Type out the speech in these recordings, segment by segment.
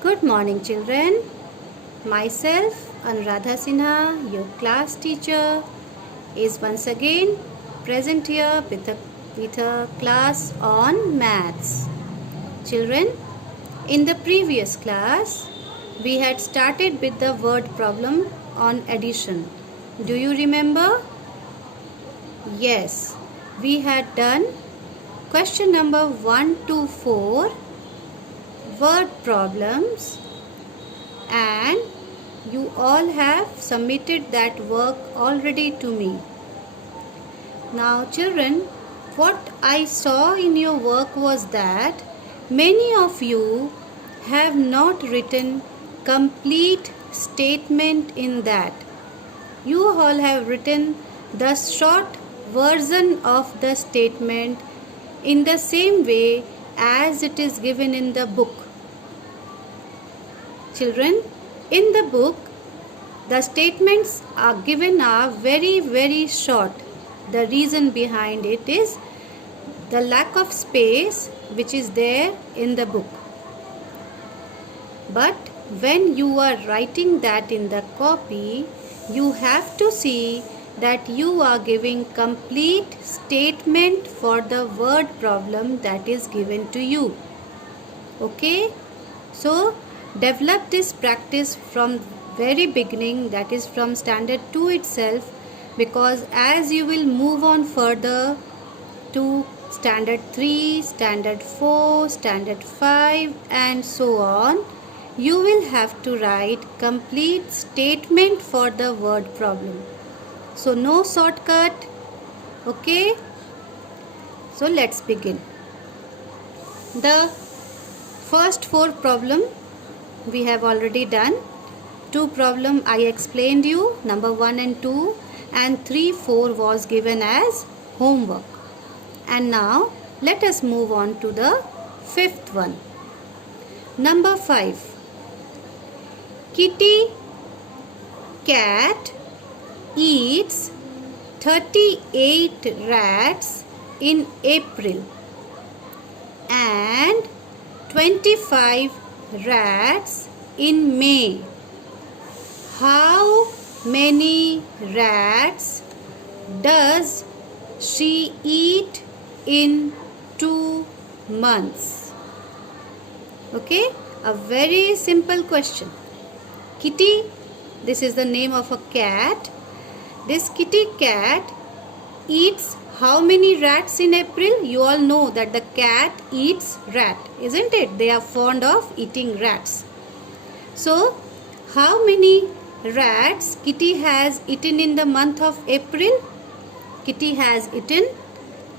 Good morning, children. Myself, Anuradha Sinha, your class teacher, is once again present here with a class on maths. Children, in the previous class, we had started with the word problem on addition. Do you remember? Yes, we had done question number 1 to 4 word problems, and you all have submitted that work already to me. Now, children, what I saw in your work was that many of you have not written complete statement in that. You all have written the short version of the statement in the same way as it is given in the book. Children, in the book, the statements are given are very short. The reason behind it is the lack of space which is there in the book. But when you are writing that in the copy, you have to see that you are giving complete statement for the word problem that is given to you. Okay? So, develop this practice from very beginning, that is from standard 2 itself, because as you will move on further to standard 3, standard 4, standard 5 and so on, you will have to write complete statement for the word problem. So no shortcut. Okay? So let's begin. The first 4 problem we have already done. 2 problem I explained you, number 1 and 2, and 3, 4 was given as homework. And now let us move on to the 5th one. Number 5. Kitty cat eats 38 rats in April and 25 rats in May. How many rats does she eat in 2 months? Okay, a very simple question. Kitty, this is the name of a cat. This kitty cat eats how many rats in April? You all know that the cat eats rat, isn't it? They are fond of eating rats. So, how many rats Kitty has eaten in the month of April? Kitty has eaten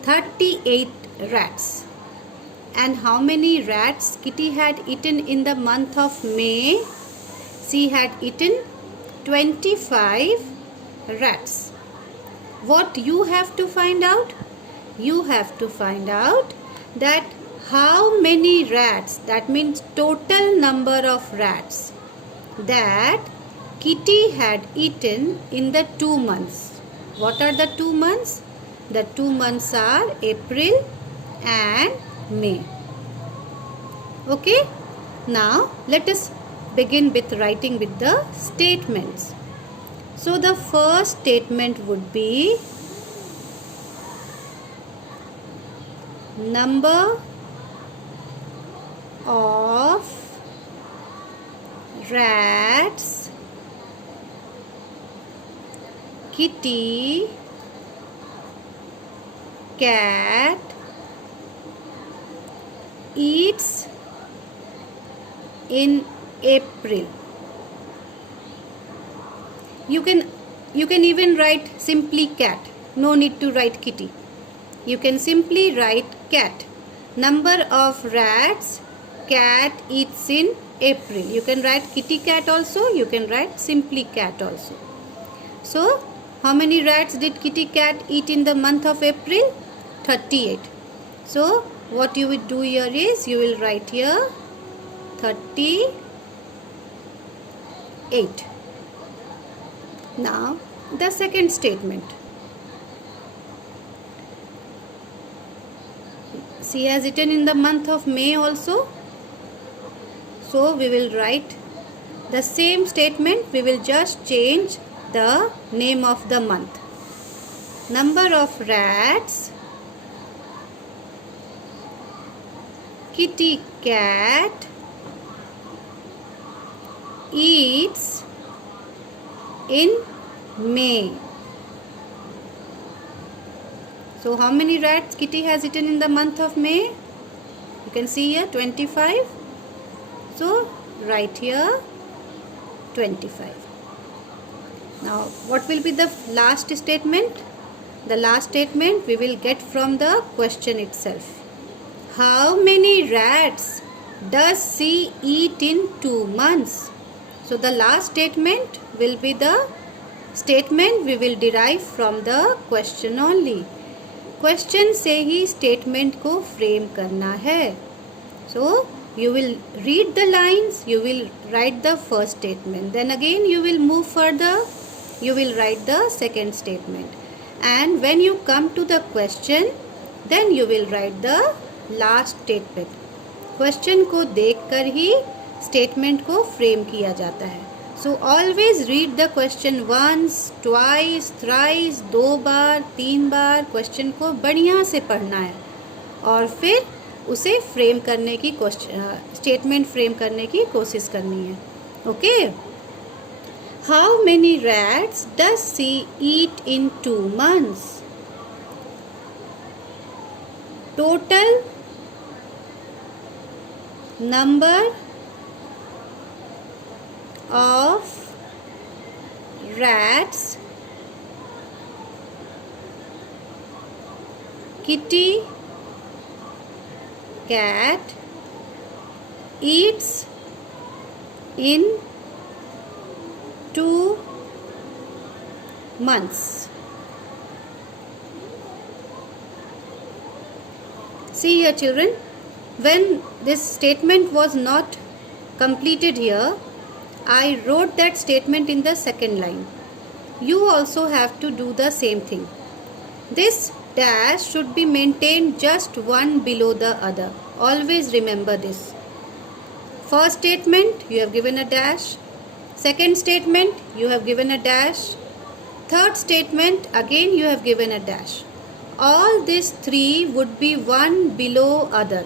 38 rats. And how many rats Kitty had eaten in the month of May? She had eaten 25 rats. What you have to find out? You have to find out that how many rats, that means total number of rats that Kitty had eaten in the 2 months. What are the 2 months? The 2 months are April and May. Okay? Now let us begin with writing with the statements. So the first statement would be number of rats Kitty cat eats in April. You can even write simply cat. No need to write kitty. You can simply write cat. Number of rats cat eats in April. You can write kitty cat also. You can write simply cat also. So, how many rats did kitty cat eat in the month of April? 38. So, what you will do here is you will write here 38. Now, the second statement. She has eaten in the month of May also. So we will write the same statement. We will just change the name of the month. Number of rats, kitty cat eats in May. So how many rats kitty has eaten in the month of May? You can see here 25. So write here 25. Now what will be the last statement? The last statement we will get from the question itself. How many rats does she eat in 2 months? So the last statement will be the statement we will derive from the question only. Question से ही statement को frame करना है. So you will read the lines, you will write the first statement. Then again you will move further, you will write the second statement. And when you come to the question, then you will write the last statement. Question को देखकर ही statement को frame किया जाता है. So always read the question once, twice, thrice, 2 bar, 3 bar. Question को बढ़िया से पढ़ना है और फिर उसे फ्रेम करने की स्टेटमेंट फ्रेम करने की कोशिश करनी है. Okay. How many rats does she eat in 2 months? Total number of rats kitty cat eats in 2 months. See here children, when this statement was not completed here, I wrote that statement in the second line. You also have to do the same thing. This dash should be maintained just one below the other. Always remember this. First statement, you have given a dash. Second statement, you have given a dash. Third statement, again you have given a dash. All these three would be one below other,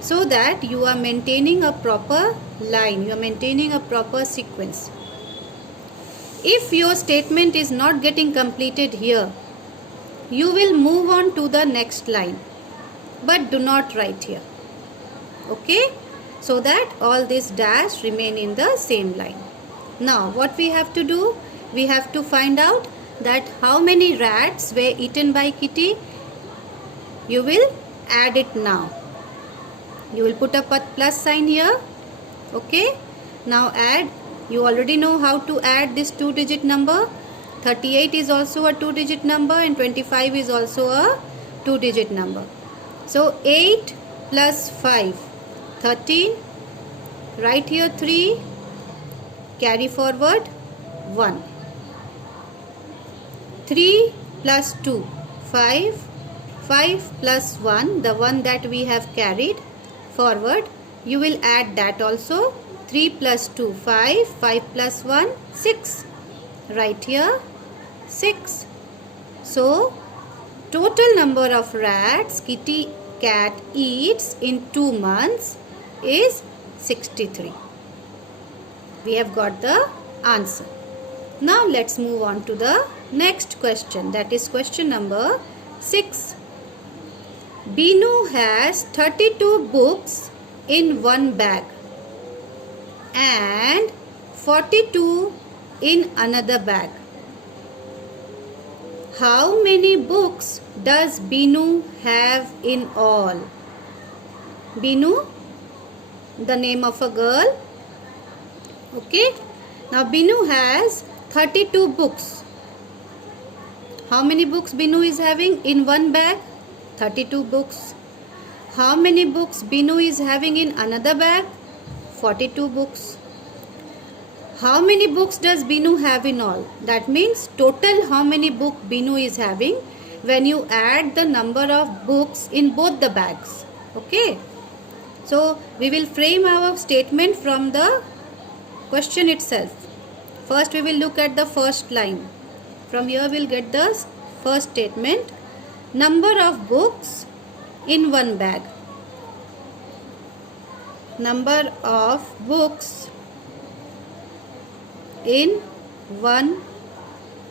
so that you are maintaining a proper line, you are maintaining a proper sequence. If your statement is not getting completed here, you will move on to the next line, but do not write here. Okay, so that all this dash remain in the same line. Now what we have to do, we have to find out that how many rats were eaten by kitty. You will add it now. You will put a plus sign here. Okay, now add. You already know how to add this 2-digit number. 38 is also a 2-digit number and 25 is also a 2-digit number. So 8 plus 5, 13. Write here 3. Carry forward 1. 3 plus 2, 5. 5 plus 1, the one that we have carried forward, you will add that also. 3 plus 2, 5. 5 plus 1, 6. Right here 6. So total number of rats kitty cat eats in 2 months is 63. We have got the answer. Now let's move on to the next question, that is question number 6. Binu has 32 books in one bag and 42 in another bag. How many books does Binu have in all? Binu, the name of a girl. Okay. Now Binu has 32 books. How many books Binu is having in one bag? 32 books. How many books Binu is having in another bag? 42 books. How many books does Binu have in all? That means total how many books Binu is having when you add the number of books in both the bags. Okay. So we will frame our statement from the question itself. First we will look at the first line. From here we will get the first statement. Number of books in one bag. Number of books in one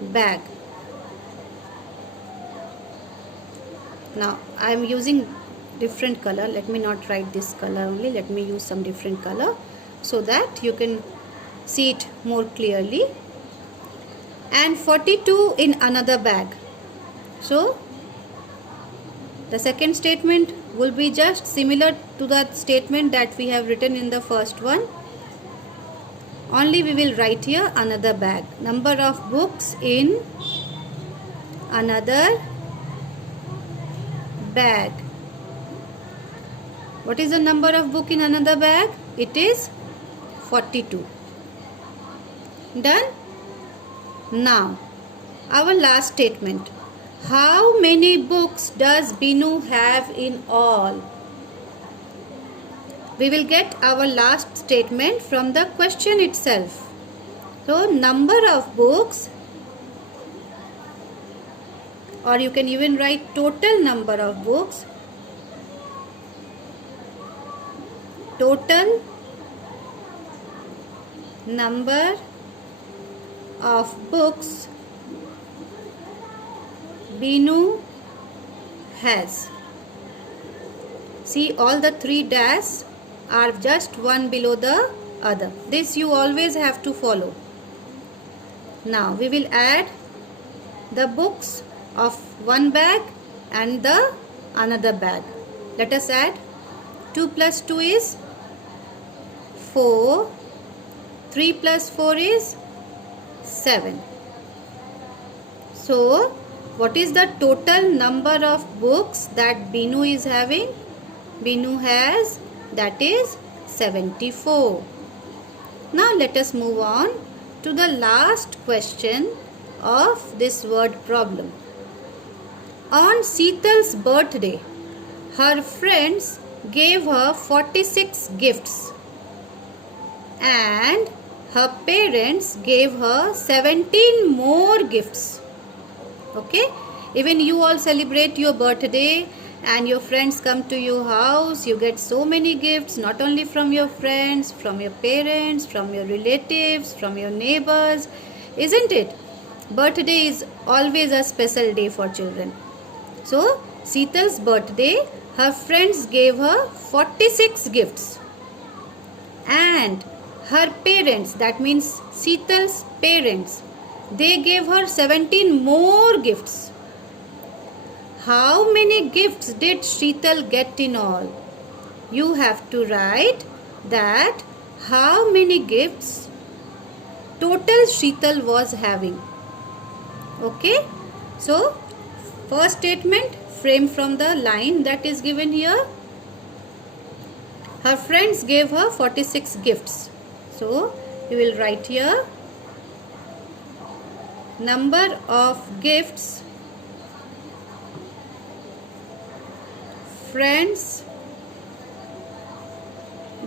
bag. Now I am using different color. Let me not write this color only. Let me use some different color so that you can see it more clearly. And 42 in another bag. So the second statement will be just similar to that statement that we have written in the first one. Only we will write here another bag. Number of books in another bag. What is the number of book in another bag? It is 42. Done? Now, our last statement. How many books does Binu have in all? We will get our last statement from the question itself. So, number of books, or you can even write total number of books. Total number of books Binu has. See, all the three dashes are just one below the other. This you always have to follow. Now we will add the books of one bag and the another bag. Let us add. 2 plus 2 is 4. 3 plus 4 is 7. So, what is the total number of books that Binu is having? Binu has, that is 74. Now, let us move on to the last question of this word problem. On Seetal's birthday, her friends gave her 46 gifts and her parents gave her 17 more gifts. Okay, even you all celebrate your birthday and your friends come to your house. You get so many gifts, not only from your friends, from your parents, from your relatives, from your neighbors, isn't it? Birthday is always a special day for children. So, Seetal's birthday, her friends gave her 46 gifts and her parents, that means Seetal's parents, they gave her 17 more gifts. How many gifts did Sheetal get in all? You have to write that how many gifts total Sheetal was having. Okay, so first statement framed from the line that is given here. Her friends gave her 46 gifts. So, you will write here number of gifts friends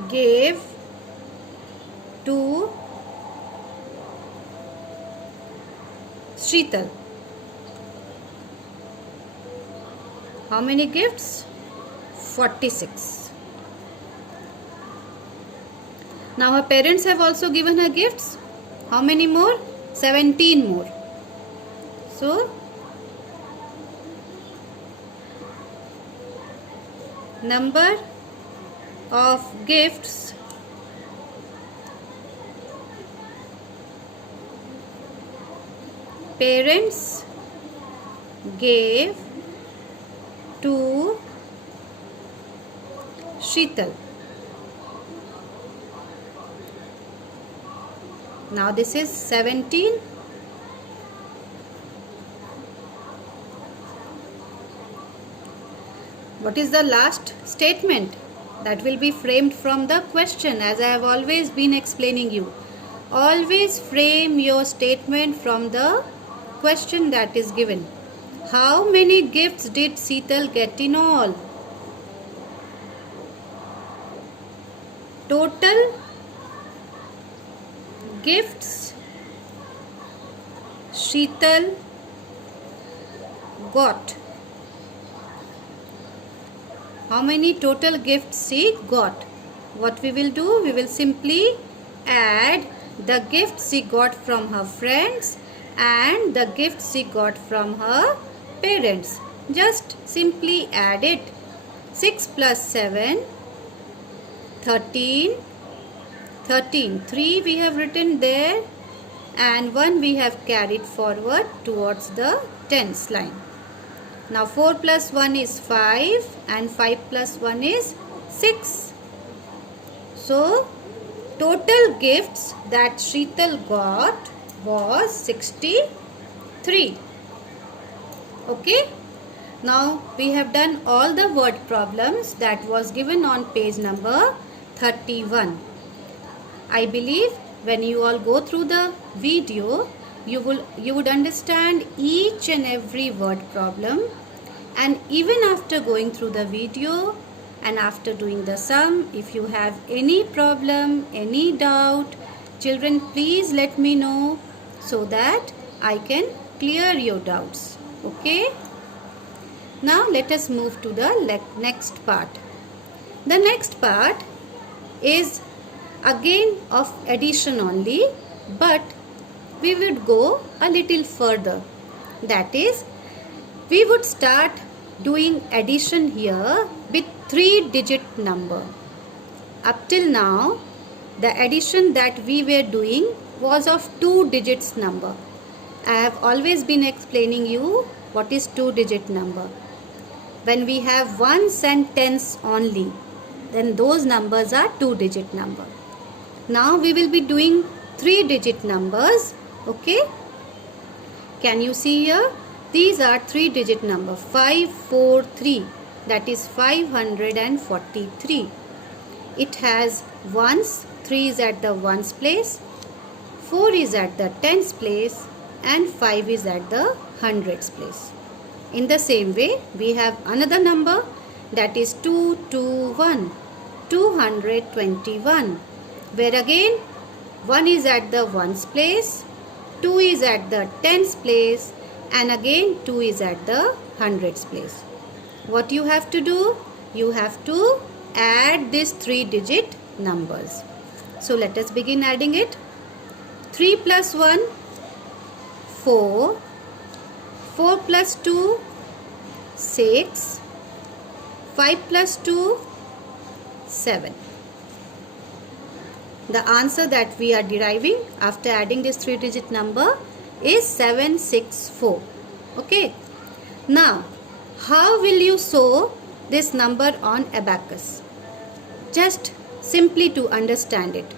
gave to Sheetal. How many gifts? 46. Now her parents have also given her gifts. How many more? 17 more. So, number of gifts parents gave to Sheetal. Now this is 17. What is the last statement? That will be framed from the question, as I have always been explaining you. Always frame your statement from the question that is given. How many gifts did Seetal get in all? total gifts Sheetal got. How many total gifts she got? What we will do? We will simply add the gifts she got from her friends and the gifts she got from her parents. Just simply add it. 6 plus 7, 13. 13. 3 we have written there and 1 we have carried forward towards the tens line. Now 4 plus 1 is 5 and 5 plus 1 is 6. So total gifts that Sheetal got was 63. Okay. Now we have done all the word problems that was given on page number 31. I believe when you all go through the video, you would understand each and every word problem, and even after going through the video and after doing the sum, if you have any problem, any doubt, children, please let me know so that I can clear your doubts. Okay? Now let us move to the next part. The next part is again of addition only, but we would go a little further. That is, we would start doing addition here with 3-digit number. Up till now, the addition that we were doing was of 2 digits number. I have always been explaining you what is 2-digit number. When we have ones and tens only, then those numbers are 2-digit number. Now we will be doing 3-digit numbers. Okay? Can you see here? These are 3-digit number. 543. That is 543. It has ones. 3 is at the ones place. 4 is at the tens place. And 5 is at the hundreds place. In the same way, we have another number, that is 221. 221. Where again 1 is at the ones place, 2 is at the tens place, and again 2 is at the hundreds place. What you have to do? You have to add these 3-digit numbers. So let us begin adding it. 3 plus 1, 4. 4 plus 2, 6. 5 plus 2, 7. The answer that we are deriving after adding this 3-digit number is 764. Okay. Now, how will you show this number on abacus? Just simply to understand it.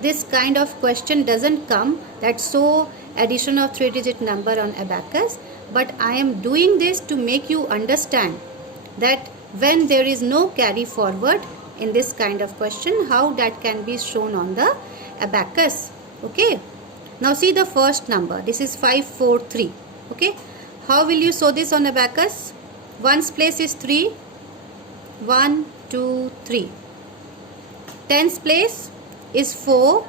This kind of question doesn't come that show addition of 3-digit number on abacus, but I am doing this to make you understand that when there is no carry forward in this kind of question, how that can be shown on the abacus. Okay. Now see the first number. This is 543. Okay. How will you show this on abacus? Ones place is 3. 1, 2, 3. Tens place is 4.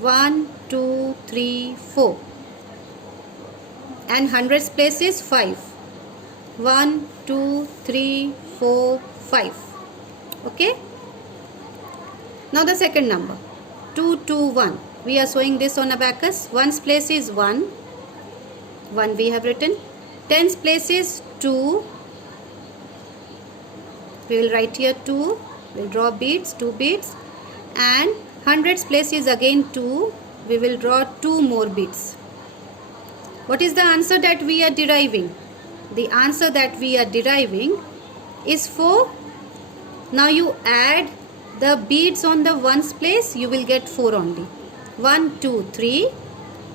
1, 2, 3, 4. And hundreds place is 5. 1, 2, 3, 4, 5. Okay. Now the second number, 221. We are showing this on abacus. Ones place is 1. 1 we have written. Tens place is 2. We will write here 2. We will draw beads, 2 beads. And hundreds place is again 2. We will draw 2 more beads. What is the answer that we are deriving? The answer that we are deriving is 4. Now you add the beads on the ones place, you will get 4 only. 1, 2, 3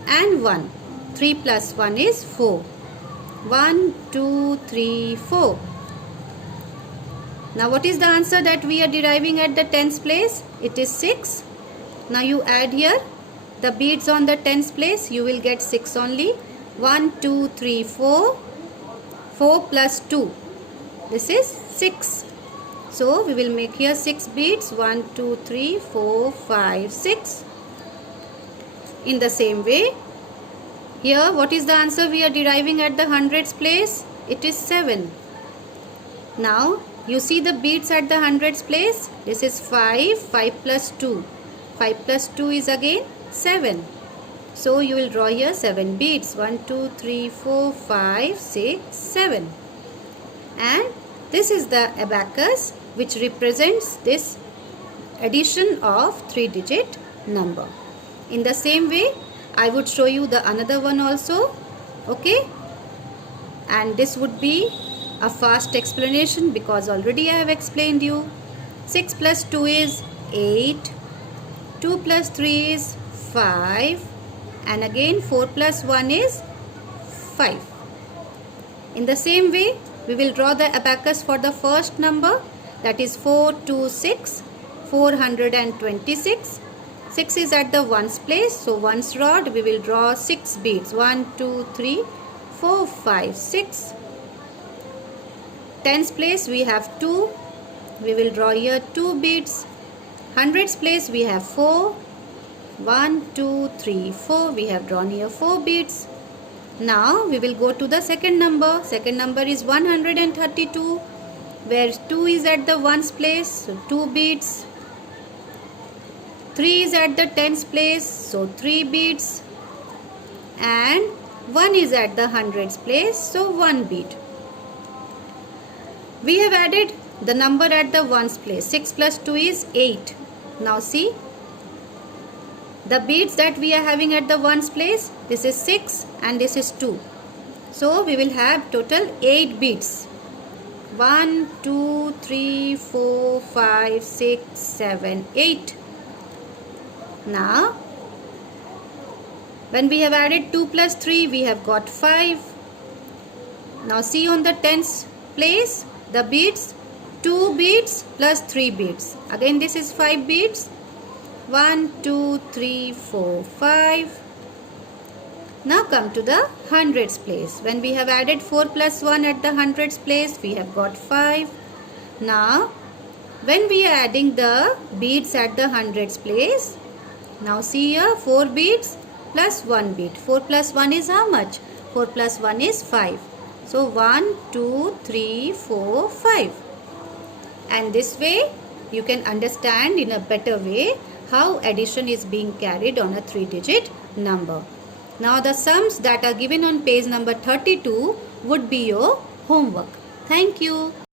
and 1. 3 plus 1 is 4. 1, 2, 3, 4. Now what is the answer that we are deriving at the tens place? It is 6. Now you add here the beads on the tens place, you will get 6 only. 1, 2, 3, 4. 4 plus 2. This is 6. So we will make here 6 beads. 1, 2, 3, 4, 5, 6. In the same way, here what is the answer we are deriving at the hundreds place? It is 7. Now you see the beads at the hundreds place. This is 5. 5 plus 2. 5 plus 2 is again 7. So you will draw here 7 beads. 1, 2, 3, 4, 5, 6, 7. And this is the abacus which represents this addition of 3-digit number. In the same way, I would show you the another one also. Okay? And this would be a fast explanation because already I have explained you. 6 plus 2 is 8. 2 plus 3 is 5. And again 4 plus 1 is 5. In the same way, we will draw the abacus for the first number, that is 426, 426. 6 is at the ones place, so ones rod we will draw 6 beads. 1, 2, 3, 4, 5, 6. Tens place we have 2, we will draw here 2 beads. Hundreds place we have 4. 1, 2, 3, 4. We have drawn here 4 beads. Now we will go to the second number. Second number is 132, where 2 is at the ones place, so 2 beads. 3 is at the tens place, so 3 beads. And 1 is at the hundreds place, so 1 bead. We have added the number at the ones place. 6 plus 2 is 8. Now see, the beads that we are having at the ones place, this is 6 and this is 2. So we will have total 8 beads. 1, 2, 3, 4, 5, 6, 7, 8. Now, when we have added 2 plus 3, we have got 5. Now see on the tens place, the beads, 2 beads plus 3 beads. Again this is 5 beads. 1, 2, 3, 4, 5. Now come to the hundreds place. When we have added 4 plus 1 at the hundreds place, we have got 5. Now, when we are adding the beads at the hundreds place, now see here 4 beads plus 1 bead. 4 plus 1 is how much? 4 plus 1 is 5. So 1, 2, 3, 4, 5. And this way you can understand in a better way how addition is being carried on a 3-digit number. Now the sums that are given on page number 32 would be your homework. Thank you.